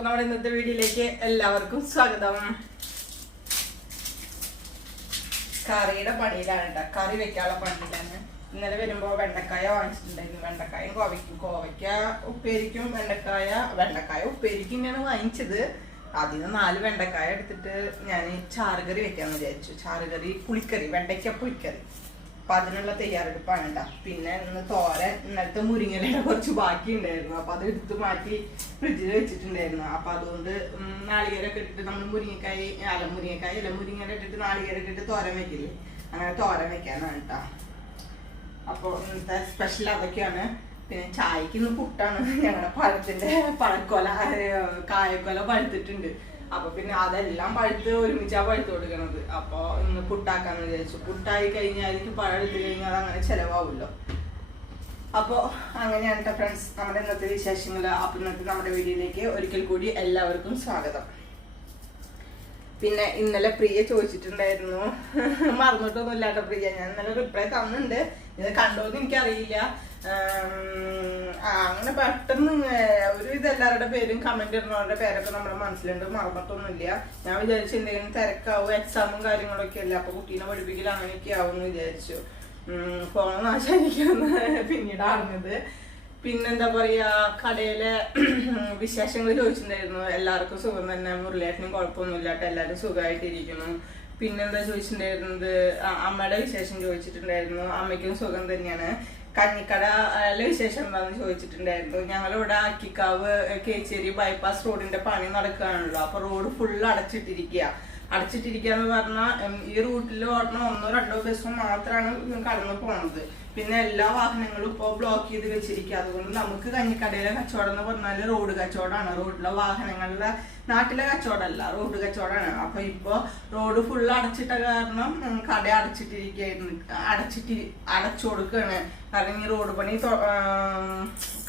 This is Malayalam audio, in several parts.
അപ്പോൾ നമ്മുടെ ഇന്നത്തെ വീഡിയോയിലേക്ക് എല്ലാവർക്കും സ്വാഗതം. കറിയുടെ പണിയിലാണ് കേട്ടോ, കറി വെക്കാനുള്ള പണിയിലാണ്. ഇന്നലെ വരുമ്പോൾ വെണ്ടക്കായ വാങ്ങിച്ചിട്ടുണ്ടായിരുന്നു. വെണ്ടക്കായും കോവയ്ക്ക ഉപ്പേരിക്കും വെണ്ടക്കായ ഉപ്പേരിക്കും തന്നെയാണ് വാങ്ങിച്ചത്. അതിന് 4 വെണ്ടക്കായ എടുത്തിട്ട് ഞാൻ ചാറുകറി വെക്കാന്ന് വിചാരിച്ചു. ചാറുകറി പുളിക്കറി, വെണ്ടയ്ക്ക പുളിക്കറി. അപ്പൊ അതിനുള്ള തയ്യാറെടുപ്പാണ് കേട്ടോ. പിന്നെ ഇന്ന് തോരൻ, ഇന്നലത്തെ മുരിങ്ങലയുടെ കുറച്ച് ബാക്കി ഉണ്ടായിരുന്നു. അപ്പൊ അത് എടുത്ത് മാറ്റി ഫ്രിഡ്ജിൽ വെച്ചിട്ടുണ്ടായിരുന്നു. അപ്പൊ അതുകൊണ്ട് നാളികേരൊക്കെ ഇട്ടിട്ട് നമ്മൾ മുരിങ്ങല ഇട്ടിട്ട് നാളികേരൊക്കെ ഇട്ട് തോരൻ വെക്കില്ലേ, അങ്ങനെ തോരൻ വെക്കാനാണ് കേട്ടോ. അപ്പോൾ ഇന്നത്തെ സ്പെഷ്യൽ അതൊക്കെയാണ്. പിന്നെ ചായക്ക് ഇന്ന് പുട്ടാണ്. ഞങ്ങളുടെ പഴത്തിന്റെ കായക്കൊല പഴുത്തിട്ടുണ്ട്. അപ്പൊ പിന്നെ അതെല്ലാം പഴുത്ത് ഒരുമിച്ചാ പഴുത്ത് കൊടുക്കണത്. അപ്പൊ ഇന്ന് പുട്ടാക്കാന്ന് വിചാരിച്ചു. പുട്ടായി കഴിഞ്ഞാൽ പഴം എടുത്തു കഴിഞ്ഞാൽ അങ്ങനെ ചെലവാകുമല്ലോ. അപ്പൊ അങ്ങനെയാണ് കേട്ടോ ഫ്രണ്ട്സ് നമ്മുടെ ഇന്നത്തെ വിശേഷങ്ങൾ. അപ്പൊ ഇന്നത്തെ നമ്മുടെ വീഡിയോയിലേക്ക് ഒരിക്കൽ കൂടി എല്ലാവർക്കും സ്വാഗതം. പിന്നെ ഇന്നലെ പ്രിയ ചോദിച്ചിട്ടുണ്ടായിരുന്നു, മറന്നിട്ടൊന്നും ഇല്ലാട്ടോ പ്രിയ, ഞാൻ ഇന്നലെ റിപ്ലൈ തന്നിട്ടുണ്ട്. ഇത് കണ്ടോന്ന് എനിക്കറിയില്ല. അങ്ങനെ പെട്ടെന്ന് ഒരുവിധ എല്ലാവരുടെ പേരും കമന്റ് ഇടുന്നവരുടെ പേരൊക്കെ നമ്മുടെ മനസ്സിലുണ്ട്, മറന്നിട്ടൊന്നുമില്ല. ഞാൻ വിചാരിച്ചു എന്തെങ്കിലും തിരക്കാവും, എക്സാമും കാര്യങ്ങളൊക്കെ അല്ലേ, അപ്പൊ കുട്ടീനെ പഠിപ്പിക്കൽ അങ്ങനെയൊക്കെ ആവും എന്ന് വിചാരിച്ചു. ഫോൺ നാശായിരിക്കുമെന്ന് പിന്നീട് അറിഞ്ഞത്. പിന്നെന്താ പറയാ, കടയിലെ വിശേഷങ്ങൾ ചോദിച്ചിട്ടുണ്ടായിരുന്നു. എല്ലാവർക്കും സുഖം തന്നെ, മുരളിയേട്ടനും കുഴപ്പമൊന്നുമില്ലാട്ടോ, എല്ലാവരും സുഖമായിട്ടിരിക്കുന്നു. പിന്നെന്താ ചോദിച്ചിട്ടുണ്ടായിരുന്നത്, അമ്മയുടെ വിശേഷം ചോദിച്ചിട്ടുണ്ടായിരുന്നു. അമ്മയ്ക്കും സുഖം തന്നെയാണ്. കഞ്ഞിക്കടയിലെ വിശേഷം എന്താണെന്ന് ചോദിച്ചിട്ടുണ്ടായിരുന്നു. ഞങ്ങളിവിടെ അക്കിക്കാവ് കേച്ചേരി ബൈപ്പാസ് റോഡിന്റെ പണി നടക്കുകയാണല്ലോ. അപ്പൊ റോഡ് ഫുള്ള് അടച്ചിട്ടിരിക്കാന്ന് പറഞ്ഞാൽ ഈ റൂട്ടിൽ ഓടണം 1-2 ബസ് മാത്രമാണ് കടന്നു പോണത്. പിന്നെ എല്ലാ വാഹനങ്ങളും ഇപ്പോൾ ബ്ലോക്ക് ചെയ്ത് വെച്ചിരിക്കുക. അതുകൊണ്ട് നമുക്ക് കഞ്ഞിക്കടയിലെ കച്ചവടം എന്ന് പറഞ്ഞാൽ റോഡ് കച്ചവടമാണ്. റോഡിലെ വാഹനങ്ങളിലെ നാട്ടിലെ കച്ചവടമല്ല, റോഡ് കച്ചവടമാണ്. അപ്പൊ ഇപ്പൊ റോഡ് ഫുള്ള് അടച്ചിട്ട കാരണം കട അടച്ചു കൊടുക്കുകയാണ്. കാരണം ഈ റോഡ് പണി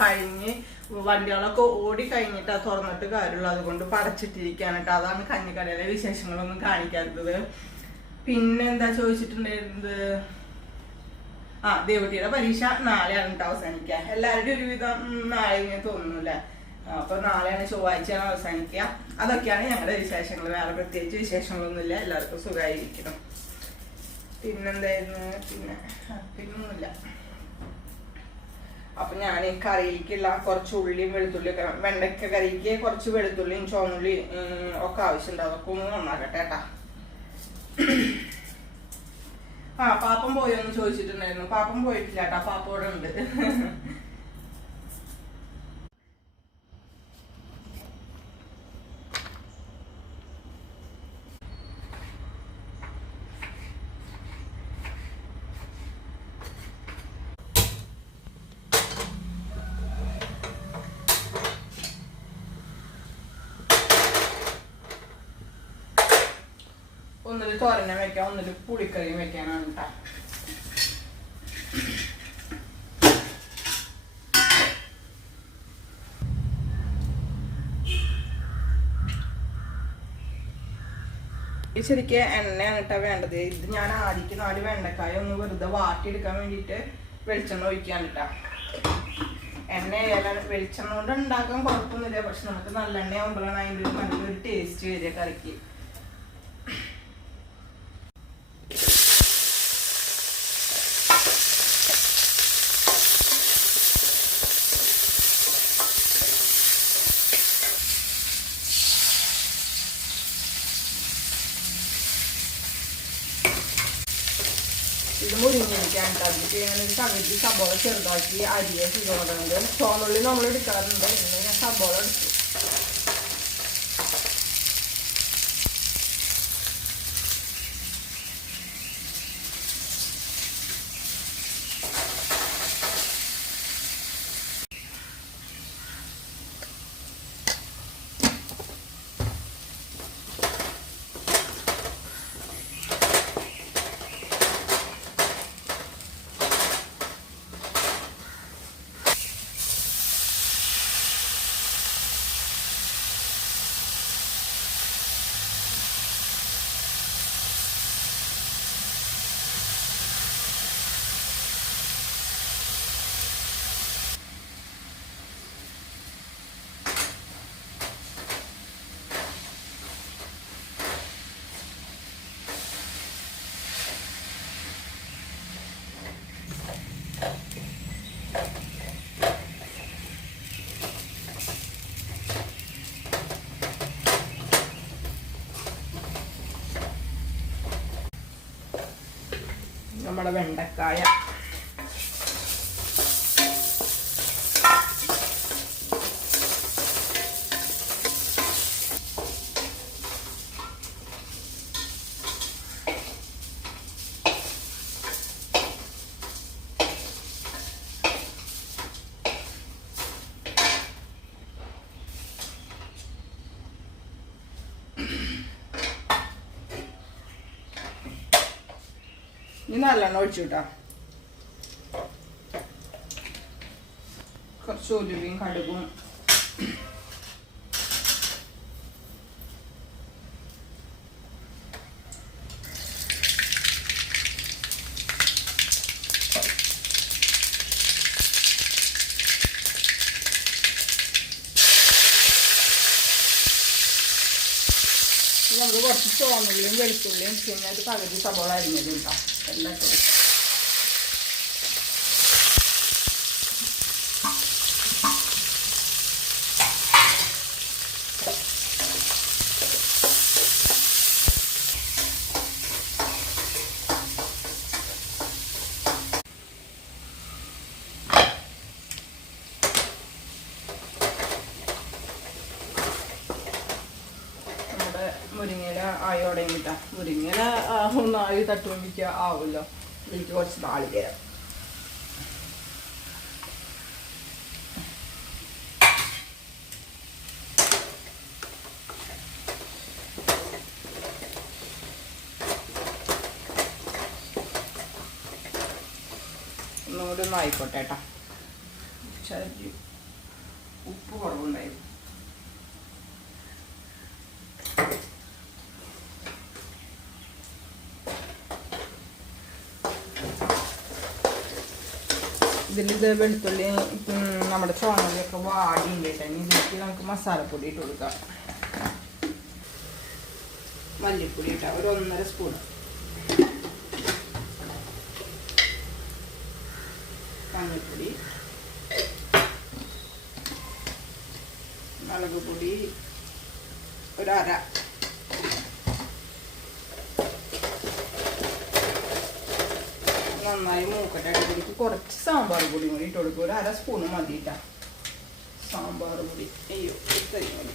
കഴിഞ്ഞ് വണ്ടികളൊക്കെ ഓടി കഴിഞ്ഞിട്ടാ തുറന്നിട്ട് കാര്യമുള്ളൂ. അതുകൊണ്ട് അടച്ചിട്ടിരിക്കുകയാണ് കേട്ടോ. അതാണ് കഞ്ഞിക്കടയിലെ വിശേഷങ്ങളൊന്നും കാണിക്കാത്തത്. പിന്നെന്താ ചോദിച്ചിട്ടുണ്ടായിരുന്നത്, ദേവട്ടിയുടെ പരീക്ഷ നാളെയാണ് കേട്ടോ അവസാനിക്കുക. എല്ലാവരുടെയും ഒരുവിധം നാളെ തോന്നുന്നില്ല. അപ്പൊ നാളെയാണ്, ചൊവ്വാഴ്ചയാണ് അവസാനിക്കുക. അതൊക്കെയാണ് ഞങ്ങളുടെ വിശേഷങ്ങൾ. വേറെ പ്രത്യേകിച്ച് വിശേഷങ്ങളൊന്നുമില്ല. എല്ലാവർക്കും സുഖമായിരിക്കണം. പിന്നെന്തായിരുന്നു, പിന്നൊന്നുമില്ല. അപ്പൊ ഞാൻ കറിയിലേക്കുള്ള കുറച്ച് ഉള്ളിയും വെളുത്തുള്ളിയൊക്കെ, വെണ്ടയ്ക്ക കറിക്ക് കുറച്ച് വെളുത്തുള്ളിയും ചുവന്നുള്ളിയും ഒക്കെ ആവശ്യമുണ്ട്. അതൊക്കെ ഒന്ന് നന്നാക്കട്ടെ കേട്ടാ. പാപ്പം പോയോന്ന് ചോദിച്ചിട്ടുണ്ടായിരുന്നു. പാപ്പം പോയിട്ടില്ല കേട്ടാ, പാപ്പ ഇവിടെ ഉണ്ട്. ഒന്നില് തോരനെ വെക്കാം, ഒന്നില് പുളിക്കറിയും വെക്കാനാണ് കേട്ടോ. ശരിക്ക് എണ്ണയാണ് കേട്ടോ വേണ്ടത്. ഇത് ഞാൻ ആദ്യക്ക് 4 വെണ്ടക്കായ ഒന്ന് വെറുതെ വാട്ടിയെടുക്കാൻ വേണ്ടിയിട്ട് വെളിച്ചെണ്ണ ഒഴിക്കാൻ കേട്ടോ. എണ്ണ വെളിച്ചെണ്ണ കൊണ്ട് ഉണ്ടാക്കാൻ കുഴപ്പമൊന്നുമില്ല. പക്ഷെ നമുക്ക് നല്ലെണ്ണ ആകുമ്പോഴാണ് അതിൻ്റെ നല്ലൊരു ടേസ്റ്റ് വരിക കറിക്ക്. ഇത് മുരിങ്ങിക്കാൻ അതിലേക്ക് ഞാനൊരു പകുതി സബോള ചെറുതാക്കി അരിയെ ചെയ്തുകൊണ്ടുണ്ട്. ചുവന്നുള്ളി നമ്മൾ എടുക്കാറുണ്ട്. ഇന്ന് ഞാൻ സബോള എടുത്തു. നമ്മുടെ വെണ്ടക്കായ ഇനി നല്ലെണ്ണ ഒഴിച്ചു കിട്ടാം. കുറച്ച് ഉലുവയും കടുകും നമ്മൾ കുറച്ച് ചുവന്നുള്ളിയും വെളുത്തുള്ളിയും പിന്നെ അത് പകുതി സബോള അരിഞ്ഞതും ഉണ്ടാവും എല്ലാം കൊടുക്കും. മുരിങ്ങയില ആയോടെയും കിട്ടാം. മുരിങ്ങയില ഒന്നായി തട്ടുമ്പോഴേക്ക് ആവുമല്ലോ. ഇതിലേക്ക് കുറച്ച് നാളികേരം, ഒന്നുകൂടി ഒന്ന് ആയിക്കോട്ടെ കേട്ടോ. ഉപ്പ് കുറവുണ്ടായിരുന്നു. ഇതിലിത് വെളുത്തുള്ളി നമ്മുടെ ചുവന്നുള്ളിയൊക്കെ വാടിയുണ്ട് കേട്ടോ. ഇതിലേക്ക് നമുക്ക് മസാലപ്പൊടി ഇട്ട് കൊടുക്കാം. മല്ലിപ്പൊടി ഇട്ടാൽ ഒരു 1.5 സ്പൂൺ, മഞ്ഞൾപ്പൊടി, മുളക് പൊടി ഒരു 1/2, നന്നായി മൂക്കട്ടെ. ഇതിലേക്ക് കുറച്ച് സാമ്പാർ പൊടി കൂടി ഇട്ട് കൊടുക്കും. ഒരു 1/2 സ്പൂൺ മതിയിട്ടാ സാമ്പാർ പൊടി. അയ്യോ ഇത്രയും മതി.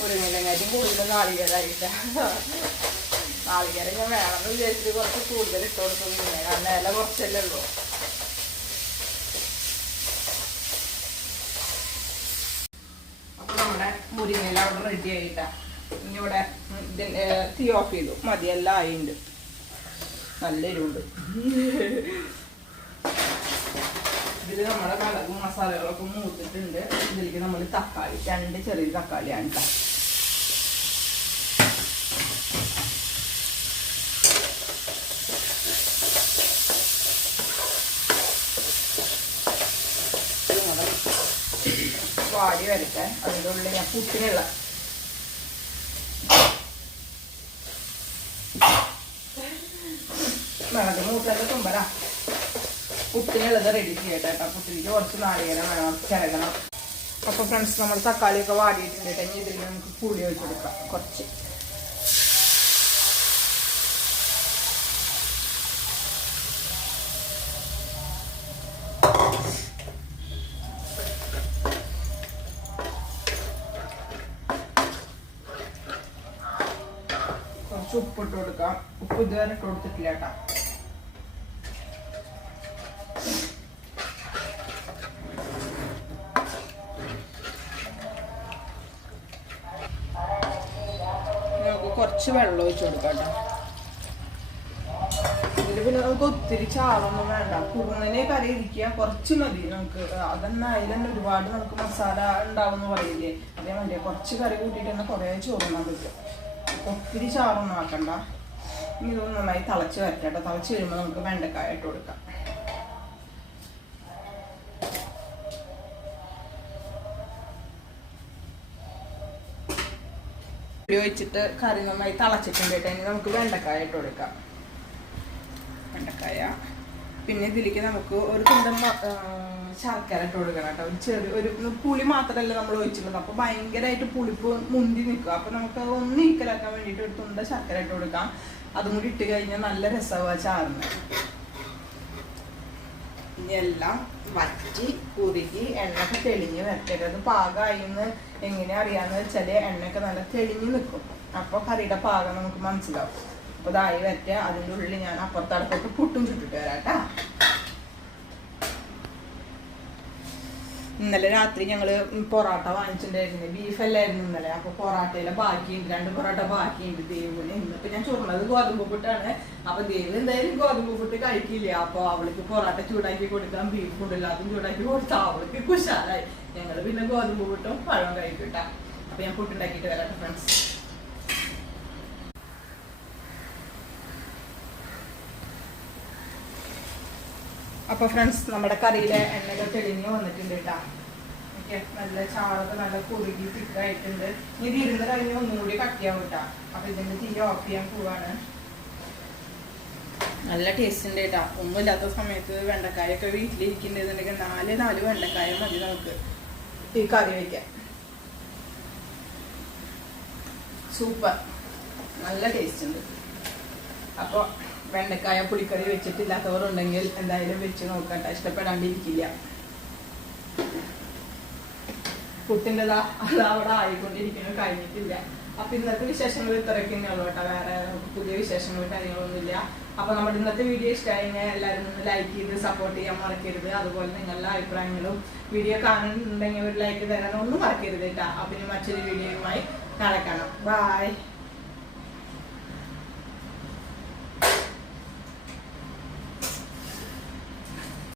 മുരിങ്ങയിലെങ്ങാറ്റും കൂടുതൽ നാളികേരമായിട്ട. നാളികേരം ഞാൻ വേണമെന്ന് വിചാരിച്ചിട്ട് കുറച്ച് കൂടുതൽ ഇട്ട് കൊടുക്കുന്നില്ല. കാരണം ഇല കുറച്ചല്ലേ ഉള്ളൂ. അപ്പൊ നമ്മുടെ മുരിങ്ങയില അവിടെ റെഡി ആയിട്ടാ. ഇനി ഇവിടെ ഇതിൻ്റെ തീ ഓഫ് ചെയ്തു. മതി, എല്ലാം ആയിട്ടുണ്ട്. നല്ല എരിവുണ്ട്. ഇതിൽ നമ്മുടെ കളറും മസാലകളൊക്കെ മൂത്തിട്ടുണ്ട്. ഇതിലേക്ക് നമ്മൾ തക്കാളി, 2 ചെറിയ തക്കാളിയാണ് കേട്ടോ. വാടി വരട്ടെ. അതിൻ്റെ ഉള്ളിൽ ഞാൻ പുട്ടിനുള്ള വേണത് മൂത്തല്ല തുമ്പല പുട്ടിനുള്ളത് റെഡി ചെയ്യട്ടെ കേട്ടോ. പുട്ടിലേക്ക് കുറച്ച് നാളികേരം വേണം, ചിരകണം. അപ്പോൾ ഫ്രണ്ട്സ്, നമ്മൾ തക്കാളിയൊക്കെ വാടിയിട്ടുണ്ട് കേട്ടോ. ഇനി ഇതിൽ നമുക്ക് പുളി ഒഴിച്ച് കൊടുക്കാം. കുറച്ച് ഉപ്പിട്ട് കൊടുക്കാം. ഉപ്പ് ഇതുവരെ ഇട്ട് കൊടുത്തിട്ടില്ല കേട്ടോ. നമുക്ക് കുറച്ച് വെള്ളം ഒഴിച്ച് കൊടുക്കാം കേട്ടോ. ഇതിൽ പിന്നെ നമുക്ക് ഒത്തിരി ചാറൊന്നും വേണ്ട. കുറുന്നനെ കറി ഇരിക്കുക, കുറച്ച് മതി നമുക്ക്. അതന്നെ അതിൽ തന്നെ ഒരുപാട് നമുക്ക് മസാല ഉണ്ടാവും എന്ന് പറയില്ലേ, അതേമാതിരി കുറച്ച് കറി കൂട്ടിയിട്ട് തന്നെ കുറേ ചോറുണ്ണാൻ പറ്റും. ഒത്തിരി ചാറൊന്നും ആക്കണ്ട. ഇനി ഇതൊന്ന് നന്നായി തിളച്ച് വരട്ടെ. തിളച്ച് വരുമ്പോൾ നമുക്ക് വെണ്ടക്കായ ഇട്ട് കൊടുക്കാം. ഉപയോഗിച്ചിട്ട് കറി നന്നായി തിളച്ചിട്ടുണ്ട് കേട്ടോ. ഇനി നമുക്ക് വെണ്ടക്കായ ഇട്ട് കൊടുക്കാം. വെണ്ടക്കായ പിന്നെ ഇതിലേക്ക് നമുക്ക് ഒരു തുണ്ടം ശർക്കര ഇട്ട് കൊടുക്കണം കേട്ടോ. ഒരു പുളി മാത്രമല്ല നമ്മൾ ഒഴിച്ചിട്ടുള്ളത്, അപ്പോൾ ഭയങ്കരമായിട്ട് പുളിപ്പ് മുന്തി നിൽക്കുക. അപ്പോൾ നമുക്ക് ഒന്ന് ഈക്കലാക്കാൻ വേണ്ടിയിട്ട് ഒരു തുണ്ട ശർക്കര ഇട്ട് കൊടുക്കാം. അതും കൂടി ഇട്ട് കഴിഞ്ഞാൽ നല്ല രസമാണ് ചാറിന്. ഇനി എല്ലാം വറ്റി കുറുകി എണ്ണയൊക്കെ തെളിഞ്ഞ് വരട്ടെ. അത് പാകമായിന്ന് എങ്ങനെ അറിയാന്ന് വെച്ചാൽ എണ്ണയൊക്കെ നല്ല തെളിഞ്ഞ് നിൽക്കും. അപ്പോൾ കറിയുടെ പാകം നമുക്ക് മനസ്സിലാവും. അപ്പോൾ ഇതായി വരട്ടെ. അതിൻ്റെ ഉള്ളിൽ ഞാൻ അപ്പുറത്തടുപ്പോട്ട് പുട്ടും ചുട്ടിട്ട് വരാം കേട്ടോ. ഇന്നലെ രാത്രി ഞങ്ങൾ പൊറോട്ട വാങ്ങിച്ചിട്ടുണ്ടായിരുന്നു. ബീഫല്ലായിരുന്നു ഇന്നലെ. അപ്പോൾ പൊറോട്ടയിലെ ബാക്കിയുണ്ട്, 2 പൊറോട്ട ബാക്കിയുണ്ട് ദേവുവിന്. ഇന്നിപ്പോൾ ഞാൻ ചുരുന്നത് ഗോതമ്പ് പുട്ടാണ്. അപ്പോൾ ദേവ് എന്തായാലും ഗോതമ്പ് പുട്ട് കഴിക്കില്ല. അപ്പോൾ അവൾക്ക് പൊറോട്ട ചൂടാക്കി കൊടുക്കാം, ബീഫ് കൊണ്ടില്ല അതും ചൂടാക്കി കൊടുത്താൽ അവൾക്ക് കുശാലായി. ഞങ്ങൾ പിന്നെ ഗോതമ്പ് പുട്ടും പഴം കഴിക്കട്ടാ. അപ്പോൾ ഞാൻ പുട്ടുണ്ടാക്കിയിട്ട് വരാട്ടെ ഫ്രണ്ട്സ്. അപ്പോൾ ഫ്രണ്ട്സ് നമ്മുടെ കറിയിലെ എണ്ണയൊക്കെ തെളിഞ്ഞ് വന്നിട്ടുണ്ട് കേട്ടോ. ഓക്കെ, നല്ല ചാറൊക്കെ നല്ല കുറുകി തിക്കായിട്ടുണ്ട്. ഇത് ഇരുന്ന് കഴിഞ്ഞ് ഒന്നും കൂടി കട്ടിയാവും കേട്ടോ. അപ്പോൾ ഇതിൻ്റെ തീ ഓഫ് ചെയ്യാൻ പോവാണ്. നല്ല ടേസ്റ്റ് ഉണ്ട് കേട്ടോ. ഒന്നുമില്ലാത്ത സമയത്ത് വെണ്ടക്കായൊക്കെ വീട്ടിലിരിക്കുന്നുണ്ടെന്നുണ്ടെങ്കിൽ 4 വെണ്ടക്കായ മതി നമുക്ക് ഈ കറി വയ്ക്കാൻ. സൂപ്പർ, നല്ല ടേസ്റ്റ് ഉണ്ട്. അപ്പോൾ വെണ്ടക്കായ പുളിക്കറി വെച്ചിട്ടില്ലാത്തവരുണ്ടെങ്കിൽ എന്തായാലും വെച്ച് നോക്കട്ടെ, ഇഷ്ടപ്പെടാണ്ടിരിക്കില്ല. പുട്ടിൻ്റെതാ അത് അവിടെ ആയിക്കൊണ്ടിരിക്കുന്നു, കഴിഞ്ഞിട്ടില്ല. അപ്പം ഇന്നത്തെ വിശേഷങ്ങൾ ഇത്രയൊക്കെ തന്നെയുള്ളൂ കേട്ടോ. വേറെ പുതിയ വിശേഷങ്ങളും കാര്യങ്ങളൊന്നുമില്ല. അപ്പോൾ നമ്മുടെ ഇന്നത്തെ വീഡിയോ ഇഷ്ടമായിരുന്നെങ്കിൽ എല്ലാവരും ഒന്ന് ലൈക്ക് ചെയ്ത് സപ്പോർട്ട് ചെയ്യാൻ മറക്കരുത്. അതുപോലെ നിങ്ങളുടെ അഭിപ്രായങ്ങളും വീഡിയോ കാണുന്നുണ്ടെങ്കിൽ ഒരു ലൈക്ക് തരാനൊന്നും മറക്കരുത് കേട്ടോ. അപ്പം ഇനി മറ്റൊരു വീഡിയോയുമായി നാളെ കാണാം. ബൈ.